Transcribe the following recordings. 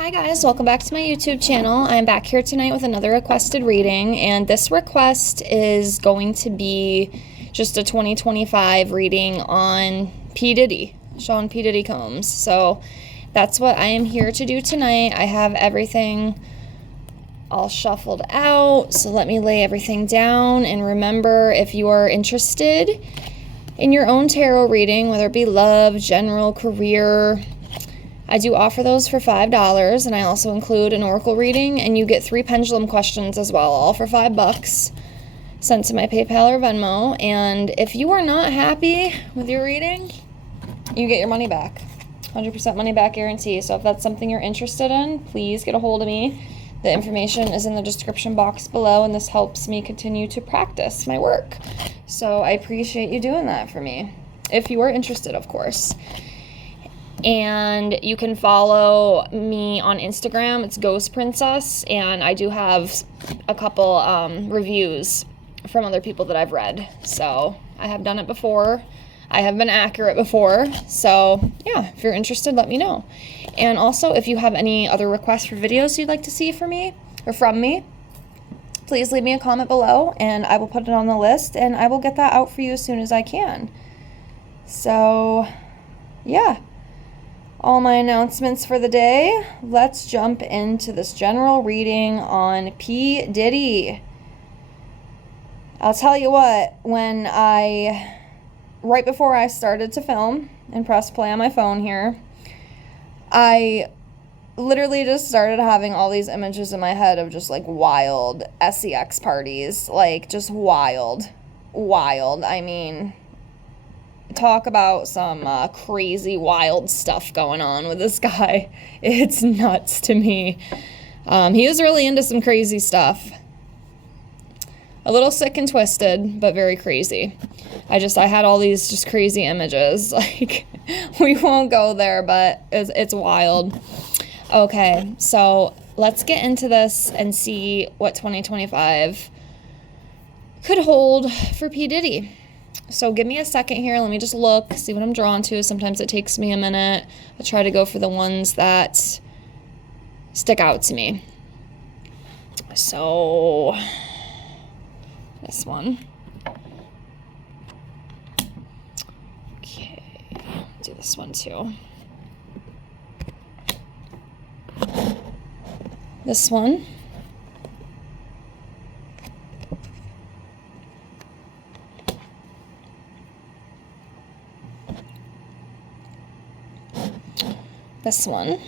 Hi guys, welcome back to my YouTube channel. I'm back here tonight with another requested reading, and this request is going to be just a 2025 reading on P. Diddy, Sean P. Diddy Combs. So that's what I am here to do tonight. I have everything all shuffled out, so let me lay everything down. And remember, if you are interested in your own tarot reading, whether it be love, general, career, I do offer those for $5, and I also include an oracle reading, and you get 3 pendulum questions as well, all for $5, sent to my PayPal or Venmo. And if you are not happy with your reading, you get your money back. 100% money back guarantee. So if that's something you're interested in, please get a hold of me. The information is in the description box below, and this helps me continue to practice my work. So I appreciate you doing that for me, if you are interested, of course. And you can follow me on Instagram. It's Ghost Princess, and I do have a couple reviews from other people that I've read. So I have done it before. I have been accurate before. So yeah, if you're interested, let me know. And also, if you have any other requests for videos you'd like to see from me, please leave me a comment below, and I will put it on the list, and I will get that out for you as soon as I can. So yeah. All my announcements for the day. Let's jump into this general reading on P. Diddy. I'll tell you what, right before I started to film and press play on my phone here, I literally just started having all these images in my head of just like wild sex parties, like just wild. I mean, talk about some crazy wild stuff going on with this guy. It's nuts to me. He is really into some crazy stuff. A little sick and twisted, but very crazy. I had all these just crazy images. Like, we won't go there, but it's wild. Okay, so let's get into this and see what 2025 could hold for P. Diddy. So give me a second here. Let me just look, see what I'm drawn to. Sometimes it takes me a minute. I try to go for the ones that stick out to me. So this one. Okay, do this one too. This one. This one.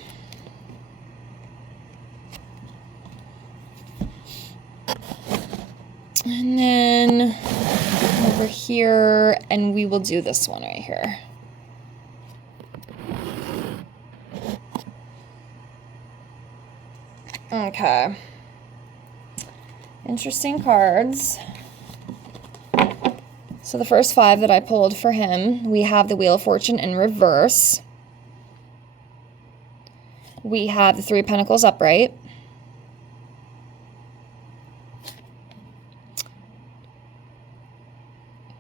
And then over here, and we will do this one right here. Okay. Interesting cards. So the first 5 that I pulled for him, we have the Wheel of Fortune in reverse. We have the 3 of Pentacles upright.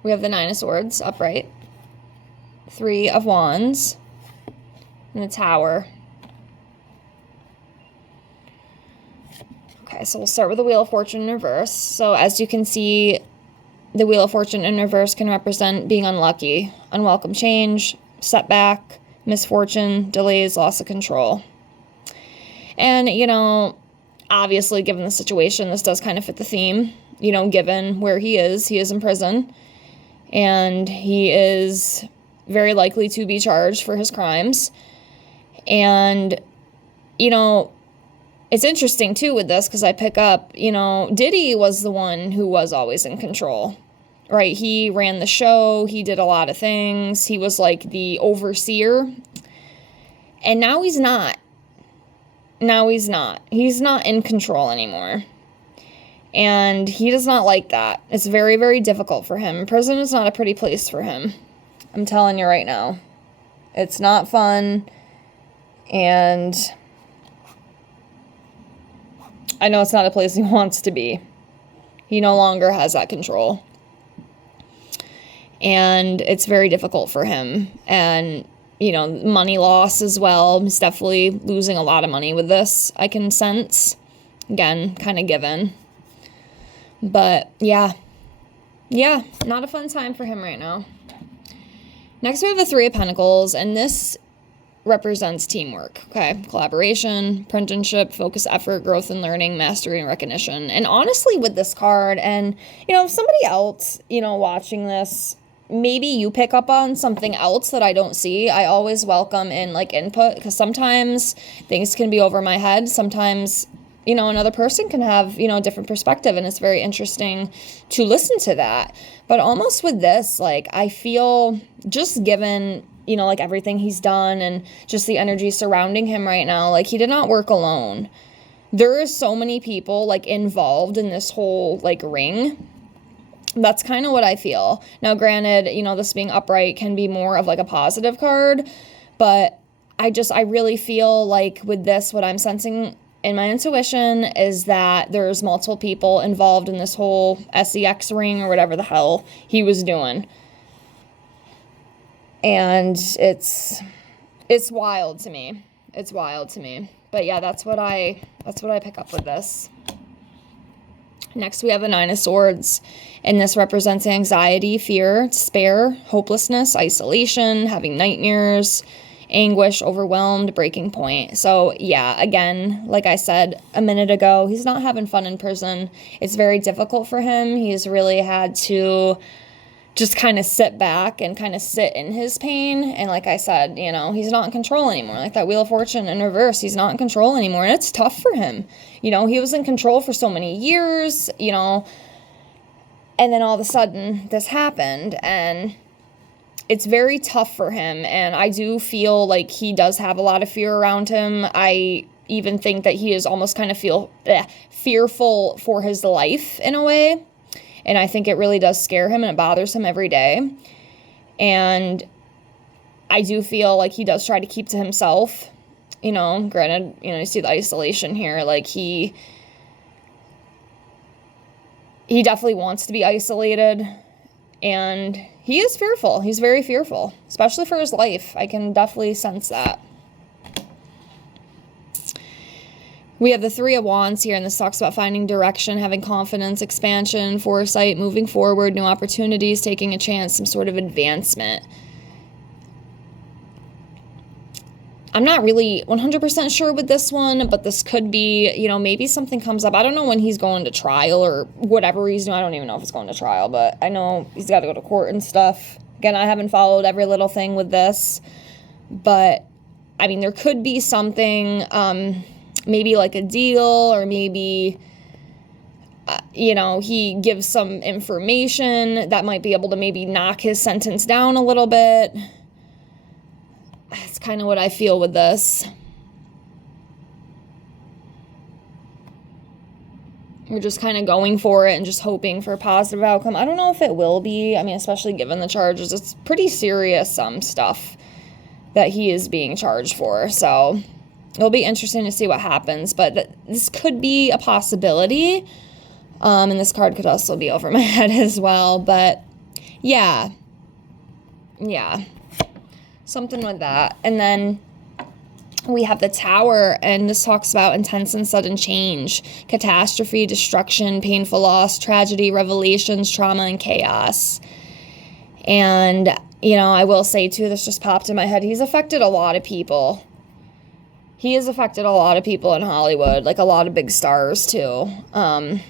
We have the 9 of Swords upright. 3 of Wands. And the Tower. Okay, so we'll start with the Wheel of Fortune in reverse. So as you can see, the Wheel of Fortune in reverse can represent being unlucky, unwelcome change, setback, misfortune, delays, loss of control. And, you know, obviously, given the situation, this does kind of fit the theme, you know, given where he is in prison, and he is very likely to be charged for his crimes. And, you know, it's interesting, too, with this, because I pick up, you know, Diddy was the one who was always in control, right? He ran the show. He did a lot of things. He was like the overseer. And now he's not. He's not in control anymore. And he does not like that. It's very, very difficult for him. Prison is not a pretty place for him. I'm telling you right now. It's not fun. And I know it's not a place he wants to be. He no longer has that control. And it's very difficult for him. And money loss as well. He's definitely losing a lot of money with this, I can sense. Again, kind of given. But yeah, not a fun time for him right now. Next, we have the Three of Pentacles, and this represents teamwork, okay? Collaboration, apprenticeship, focus, effort, growth and learning, mastery and recognition. And honestly, with this card, and, if somebody else, watching this, maybe you pick up on something else that I don't see, I always welcome in, input, because sometimes things can be over my head. Sometimes, another person can have, a different perspective, and it's very interesting to listen to that. But almost with this, I feel just given, everything he's done and just the energy surrounding him right now, he did not work alone. There is so many people, involved in this whole, ring. That's kind of what I feel. Now, granted, this being upright can be more of, a positive card, but I really feel with this, what I'm sensing in my intuition is that there's multiple people involved in this whole SEX ring or whatever the hell he was doing. And it's wild to me. It's wild to me. But yeah, that's what I pick up with this. Next, we have the Nine of Swords, and this represents anxiety, fear, despair, hopelessness, isolation, having nightmares, anguish, overwhelmed, breaking point. So yeah, again, like I said a minute ago, he's not having fun in prison. It's very difficult for him. He's really had to just kind of sit back and kind of sit in his pain. And like I said, he's not in control anymore. Like that Wheel of Fortune in reverse, he's not in control anymore. And it's tough for him. He was in control for so many years, and then all of a sudden this happened, and it's very tough for him. And I do feel like he does have a lot of fear around him. I even think that he is almost kind of fearful for his life in a way. And I think it really does scare him, and it bothers him every day. And I do feel like he does try to keep to himself. Granted, you see the isolation here. He definitely wants to be isolated. And he is fearful. He's very fearful, especially for his life. I can definitely sense that. We have the Three of Wands here, and this talks about finding direction, having confidence, expansion, foresight, moving forward, new opportunities, taking a chance, some sort of advancement. I'm not really 100% sure with this one, but this could be, maybe something comes up. I don't know when he's going to trial or whatever he's doing. I don't even know if it's going to trial, but I know he's got to go to court and stuff. Again, I haven't followed every little thing with this, but there could be something, maybe a deal, or maybe, he gives some information that might be able to maybe knock his sentence down a little bit. That's kind of what I feel with this. We're just kind of going for it and just hoping for a positive outcome. I don't know if it will be. Especially given the charges. It's pretty serious, stuff that he is being charged for. So it'll be interesting to see what happens. But this could be a possibility. And this card could also be over my head as well. But yeah. Something with that. And then we have the Tower, and this talks about intense and sudden change, catastrophe, destruction, painful loss, tragedy, revelations, trauma, and chaos. And, I will say too, this just popped in my head, he's affected a lot of people. He has affected a lot of people in Hollywood, a lot of big stars too. And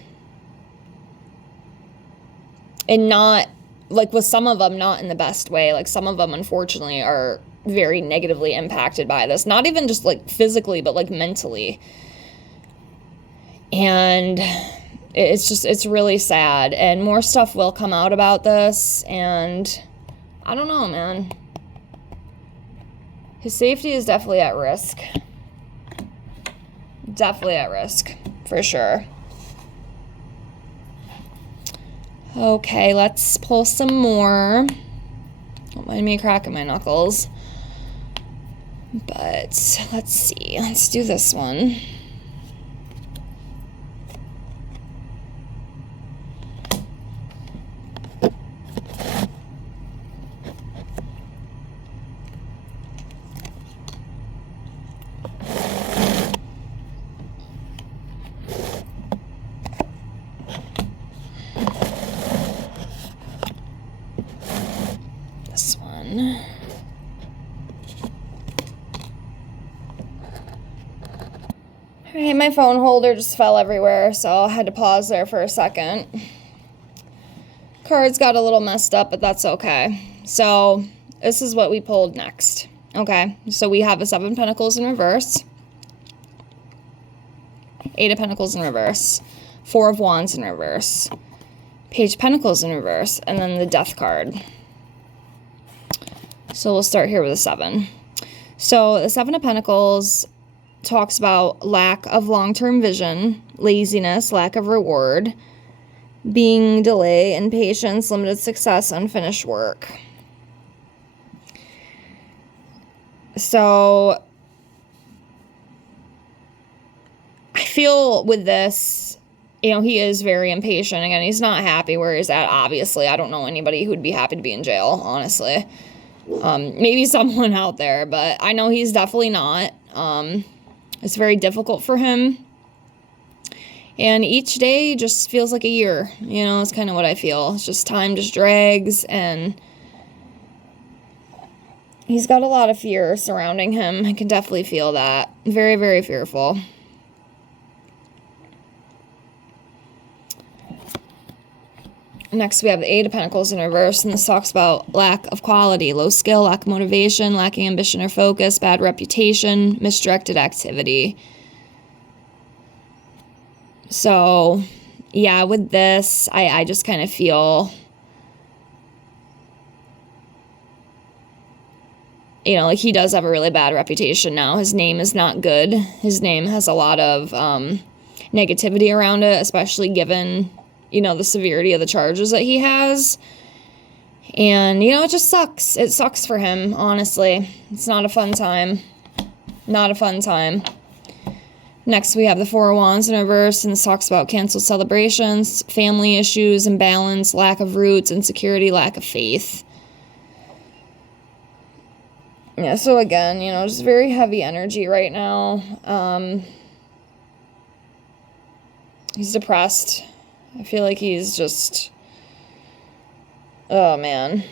not, with some of them, not in the best way. Some of them, unfortunately, are very negatively impacted by this. Not even just, physically, but, mentally. And it's really sad. And more stuff will come out about this. And I don't know, man. His safety is definitely at risk. Definitely at risk, for sure. Okay, let's pull some more. Don't mind me cracking my knuckles. But let's see. Let's do this one. Okay, my phone holder just fell everywhere, so I had to pause there for a second. Cards got a little messed up, but that's okay. So this is what we pulled next. Okay, so we have a 7 of Pentacles in reverse, 8 of Pentacles in reverse, 4 of Wands in reverse, Page of Pentacles in reverse, and then the Death card. So we'll start here with a 7. So the 7 of Pentacles talks about lack of long-term vision, laziness, lack of reward, being delay, impatience, limited success, unfinished work. So I feel with this, he is very impatient. Again, he's not happy where he's at, obviously. I don't know anybody who'd be happy to be in jail, honestly. Maybe someone out there, but I know he's definitely not. It's very difficult for him. And each day just feels like a year. It's kind of what I feel. It's just time just drags, and he's got a lot of fear surrounding him. I can definitely feel that. Very, very fearful. Next, we have the 8 of Pentacles in reverse, and this talks about lack of quality, low skill, lack of motivation, lacking ambition or focus, bad reputation, misdirected activity. So, yeah, with this, I just kind of feel, like he does have a really bad reputation now. His name is not good. His name has a lot of negativity around it, especially given the severity of the charges that he has. And, it just sucks. It sucks for him, honestly. It's not a fun time. Not a fun time. Next, we have the 4 of Wands in reverse, and this talks about canceled celebrations, family issues, imbalance, lack of roots, insecurity, lack of faith. Yeah, so again, just very heavy energy right now. He's depressed. I feel like he's just, oh man,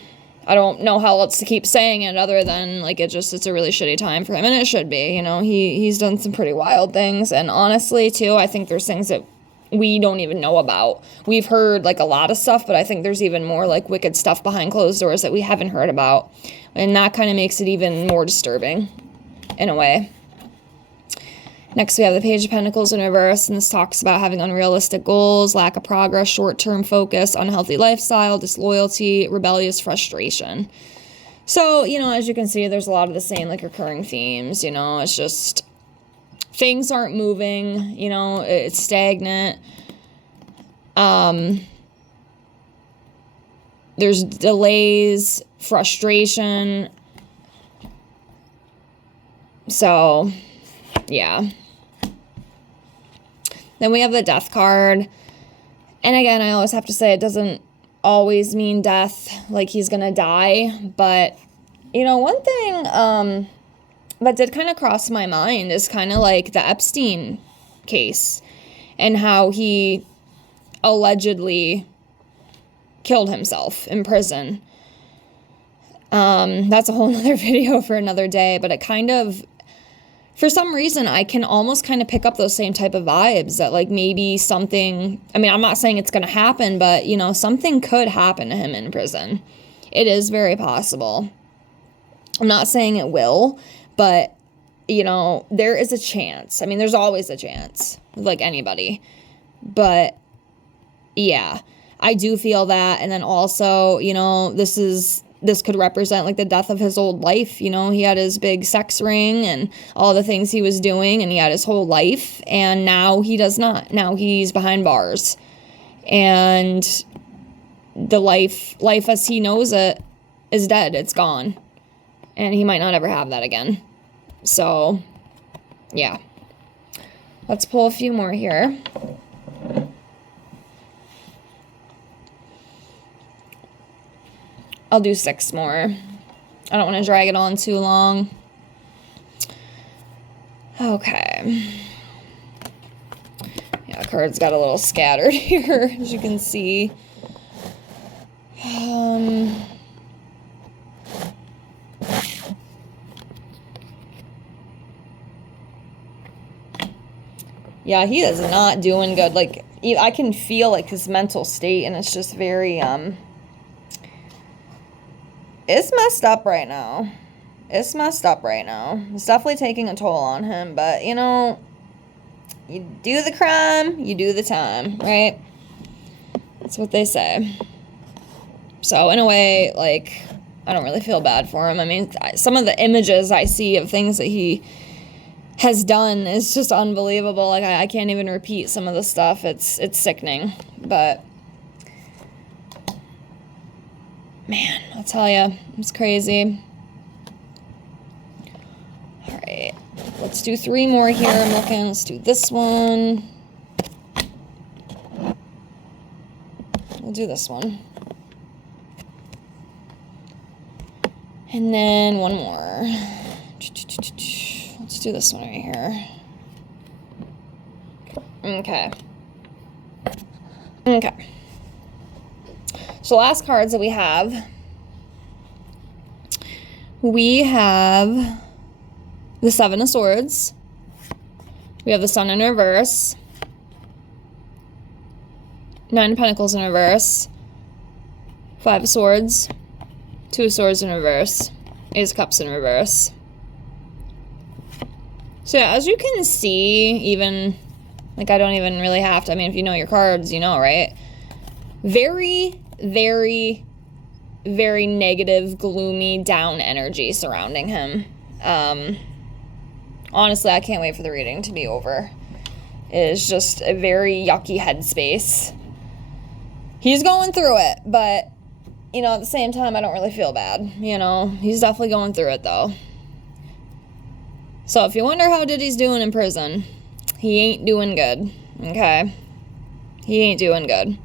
I don't know how else to keep saying it other than it's a really shitty time for him, and it should be. He's done some pretty wild things, and honestly too, I think there's things that we don't even know about. We've heard a lot of stuff, but I think there's even more wicked stuff behind closed doors that we haven't heard about, and that kind of makes it even more disturbing in a way. Next, we have the Page of Pentacles in reverse, and this talks about having unrealistic goals, lack of progress, short-term focus, unhealthy lifestyle, disloyalty, rebellious frustration. So, as you can see, there's a lot of the same, recurring themes, it's just things aren't moving, it's stagnant. There's delays, frustration. So, yeah. Then we have the Death card. And again, I always have to say it doesn't always mean death, he's gonna die. But, one thing that did kind of cross my mind is kind of the Epstein case and how he allegedly killed himself in prison. That's a whole nother video for another day, but it kind of, for some reason, I can almost kind of pick up those same type of vibes that maybe something, I'm not saying it's going to happen, but something could happen to him in prison. It is very possible. I'm not saying it will, but there is a chance. There's always a chance with anybody, but yeah, I do feel that. And then also, this could represent the death of his old life. He had his big sex ring and all the things he was doing, and he had his whole life, and now he does not. Now he's behind bars, and the life as he knows it is dead. It's gone, and he might not ever have that again. So, yeah. Let's pull a few more here. I'll do 6 more. I don't want to drag it on too long. Okay. Yeah, cards got a little scattered here, as you can see. Yeah, he is not doing good. Like, I can feel, like, his mental state, and it's just very, it's messed up right now. It's messed up right now. It's definitely taking a toll on him, but, you know, you do the crime, you do the time, right? That's what they say. So, in a way, like, I don't really feel bad for him. I mean, some of the images I see of things that he has done is just unbelievable. Like, I can't even repeat some of the stuff. It's sickening. But, man, I'll tell you, it's crazy. All right, let's do 3 more here. I'm looking. Let's do this one. We'll do this one. And then 1 more. Let's do this one right here. Okay. Okay. So last cards that we have the 7 of Swords. We have the Sun in reverse. 9 of Pentacles in reverse. 5 of Swords. 2 of Swords in reverse. Ace of Cups in reverse. So yeah, as you can see, even, like, I don't even really have to, I mean, if you know your cards, you know, right? Very, very, very negative, gloomy, down energy surrounding him. Honestly, I can't wait for the reading to be over. It is just a very yucky headspace. He's going through it, but, you know, at the same time, I don't really feel bad. You know, he's definitely going through it, though. So if you wonder how Diddy's doing in prison, he ain't doing good, okay? He ain't doing good.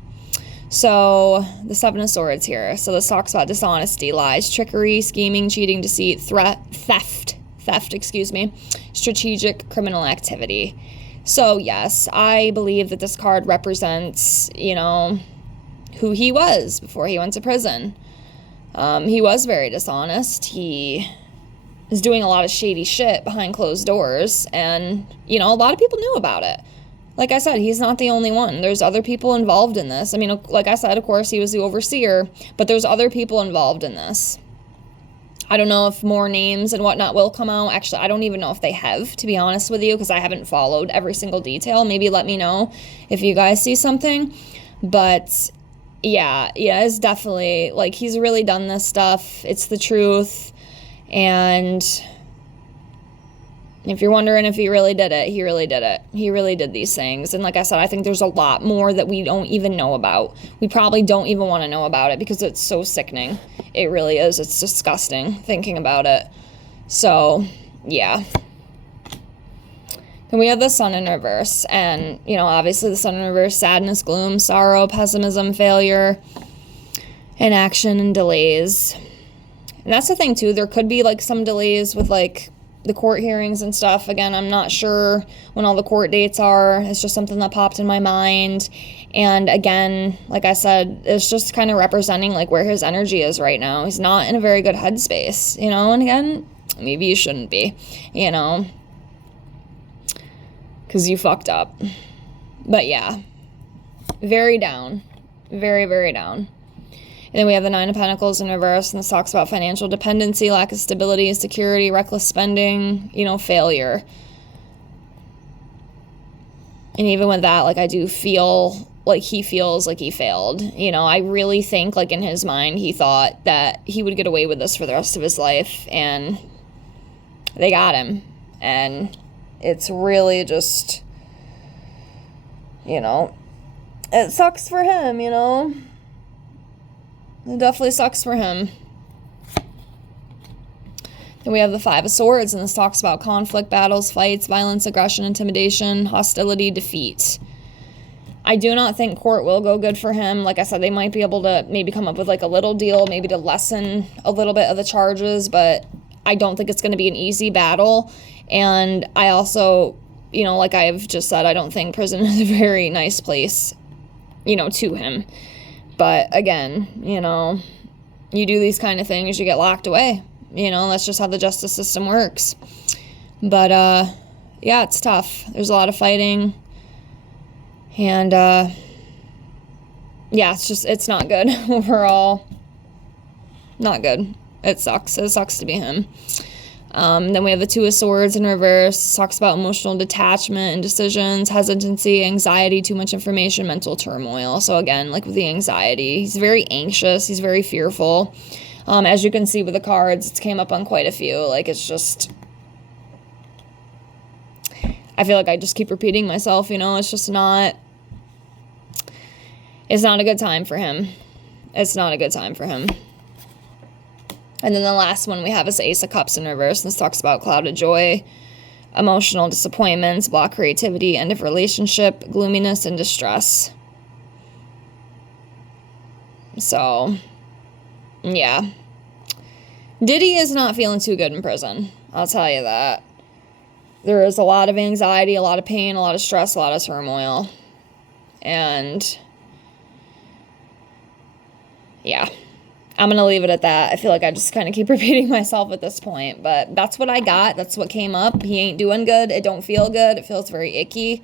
So the 7 of Swords here. So this talks about dishonesty, lies, trickery, scheming, cheating, deceit, theft, strategic criminal activity. So yes, I believe that this card represents, you know, who he was before he went to prison. He was very dishonest. He is doing a lot of shady shit behind closed doors, and, you know, a lot of people knew about it. Like I said, he's not the only one. There's other people involved in this. I mean, like I said, of course, he was the overseer, but there's other people involved in this. I don't know if more names and whatnot will come out. Actually, I don't even know if they have, to be honest with you, because I haven't followed every single detail. Maybe let me know if you guys see something. But yeah, it's definitely, like, he's really done this stuff. It's the truth. And if you're wondering if he really did it, he really did it. He really did these things. And like I said, I think there's a lot more that we don't even know about. We probably don't even want to know about it because it's so sickening. It really is. It's disgusting thinking about it. So, yeah. Then we have the Sun in reverse. And, you know, obviously the Sun in reverse, sadness, gloom, sorrow, pessimism, failure, inaction, and delays. And that's the thing, too. There could be, like, some delays with, like, the court hearings and stuff. Again, I'm not sure when all the court dates are. It's just something that popped in my mind. And again, like I said, it's just kind of representing, like, where his energy is right now. He's not in a very good headspace, you know? And again, maybe you shouldn't be, you know? Because you fucked up. But yeah, very down. Very, very down. And then we have the 9 of Pentacles in reverse, and this talks about financial dependency, lack of stability, insecurity, reckless spending, you know, failure. And even with that, like, I do feel like he feels like he failed. You know, I really think, like, in his mind, he thought that he would get away with this for the rest of his life, and they got him. And it's really just, you know, it sucks for him, you know? It definitely sucks for him. Then we have the 5 of Swords, and this talks about conflict, battles, fights, violence, aggression, intimidation, hostility, defeat. I do not think court will go good for him. Like I said, they might be able to maybe come up with, like, a little deal, maybe to lessen a little bit of the charges, but I don't think it's going to be an easy battle. And I also, you know, like I've just said, I don't think prison is a very nice place, you know, to him. But again, you know, you do these kind of things, you get locked away. You know, that's just how the justice system works. But, yeah, it's tough. There's a lot of fighting. And, yeah, it's not good overall. Not good. It sucks. It sucks to be him. Then we have the Two of Swords in reverse. Talks about emotional detachment, indecisions, hesitancy, anxiety, too much information, mental turmoil. So again, like with the anxiety, he's very anxious. He's very fearful. As you can see with the cards, it came up on quite a few. Like, it's just, I feel like I just keep repeating myself, you know. It's just not, it's not a good time for him. It's not a good time for him. And then the last one we have is Ace of Cups in reverse. This talks about clouded joy, emotional disappointments, block creativity, end of relationship, gloominess, and distress. So, yeah. Diddy is not feeling too good in prison. I'll tell you that. There is a lot of anxiety, a lot of pain, a lot of stress, a lot of turmoil. And, yeah. I'm going to leave it at that. I feel like I just kind of keep repeating myself at this point. But that's what I got. That's what came up. He ain't doing good. It don't feel good. It feels very icky.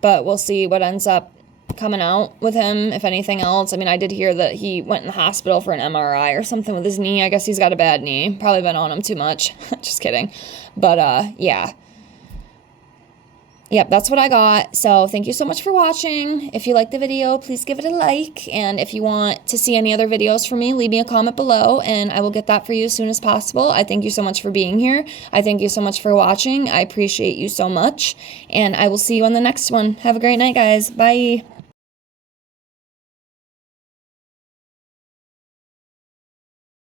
But we'll see what ends up coming out with him, if anything else. I mean, I did hear that he went in the hospital for an MRI or something with his knee. I guess he's got a bad knee. Probably been on him too much. Just kidding. But, yeah. Yep, that's what I got. So thank you so much for watching. If you liked the video, please give it a like. And if you want to see any other videos from me, leave me a comment below and I will get that for you as soon as possible. I thank you so much for being here. I thank you so much for watching. I appreciate you so much. And I will see you on the next one. Have a great night, guys. Bye.